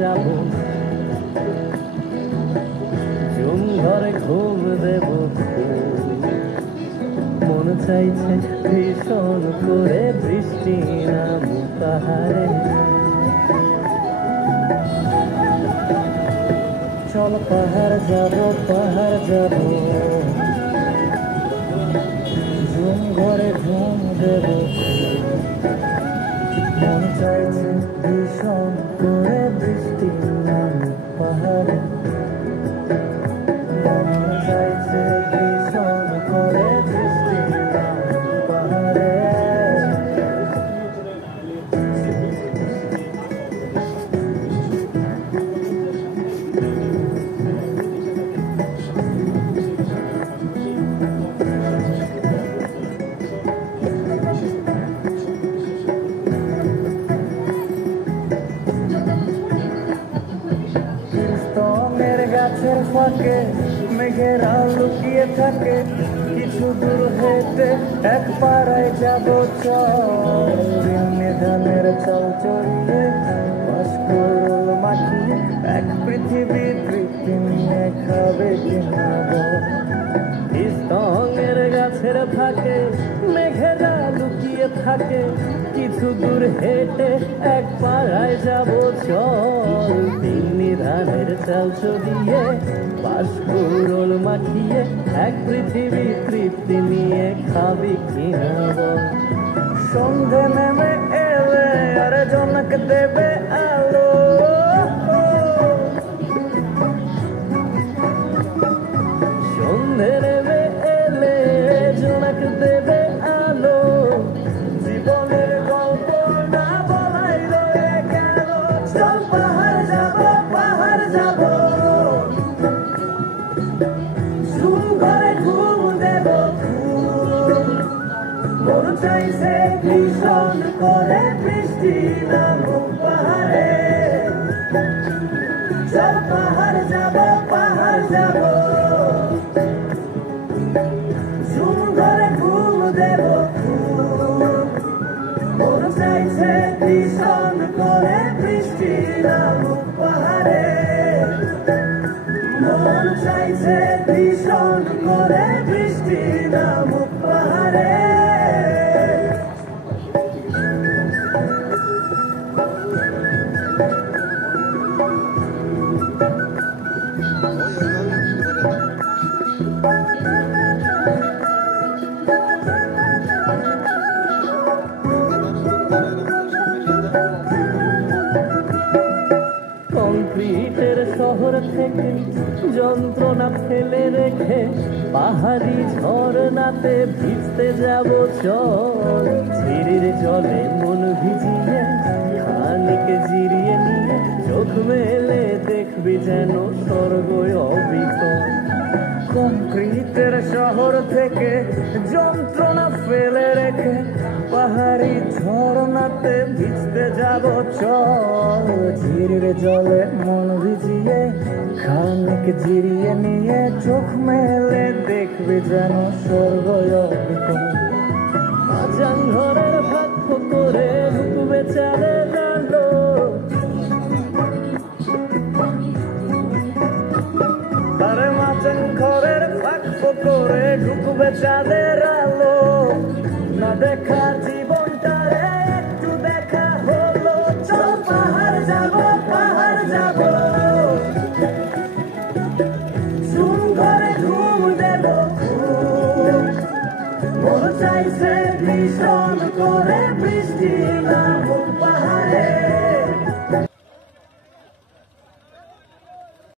যাব, জুম ঘরে ঘুম দেব, মন চাইছে ভীষণ করে বৃষ্টি নামুক পাহাড়ে। চল পাহাড় যাব, পাহাড় যাব, ঘুম ঘরে ঘুম দেব, মন চাইছে ভীষণ করে বৃষ্টি নামুক পাহাড়ে। মন চাইছে ভীষণ করে বৃষ্টি নামুক পাহাড়ে। গাছের ফাঁকে মেঘেরা লুকিয়ে থাকে, কিছু দূর হেঁটে এক পাড়ায় যাব, চল ধানের চাল চড়িয়ে বাষ্পরোল মাখিয়ে এক পৃথিবী তৃপ্তি নিয়ে খাবে কিনা। স্তঙের গাছের ফাঁকে মেঘেরা লুকিয়ে থাকে, কিছু দূর হেঁটে এক পাড়ায় যাব, চল তিন্নি ধানের চাল চড়িয়ে বাষ্পরোল মাখিয়ে এক পৃথিবী তৃপ্তি নিয়ে খাবি কিনা। সন্ধে নেমে এলে আর জনক দেবে আলো, সন্ধে নেমে এলে জনক দেবে আলো, জীবনের গল্প না বলাই রয়ে গেল। চল পাহাড় যাব, পাহাড় যাব, ঝুম ঘরে ঘুম দেব, মন চাইছে ভীষণ করে বৃষ্টি নামুক পাহাড়ে। চল পাহাড় যাব, পাহাড় যাব, ঝুম ঘরে ঘুম দেব, মন চাইছে ভীষণ করে বৃষ্টি নামুক পাহাড়ে। মন চাইছে ভীষণ করে বৃষ্টি নামুক পাহাড়ে। কংক্রিটের শহর থেকে যন্ত্রণা ফেলে রেখে পাহাড়ি ঝরনাতে ভিজতে যাব, চল ঝিরির জলে মন ভিজিয়ে খানিক জিরিয়ে নিয়ে চোখ মেলে দেখবি যেন স্বর্গ অবিকল। কংক্রিটের শহর থেকে যন্ত্রণা ফেলে রেখে পাহাড়ি ঝরনাতে ভিজতে যাব, চল ঝিরির জলে মন ভিজিয়ে খানিক জিরিয়ে নিয়ে চোখ মেলে দেখবি যেন স্বর্গ অবিকল। মাঝান ঘরের ভাগ্য করে ঢুকবে চালে আলো, তারে মাঝান ঘরের ভাগ্য করে ঢুকবে চাঁদের আলো। না দেখা জীবনটারে একটু দেখা হলো, চল পাহাড় যাব, পাহাড় যাব, ঝুম ঘরে ঘুম দেব, মন চাইছে ভীষণ করে বৃষ্টি নামুক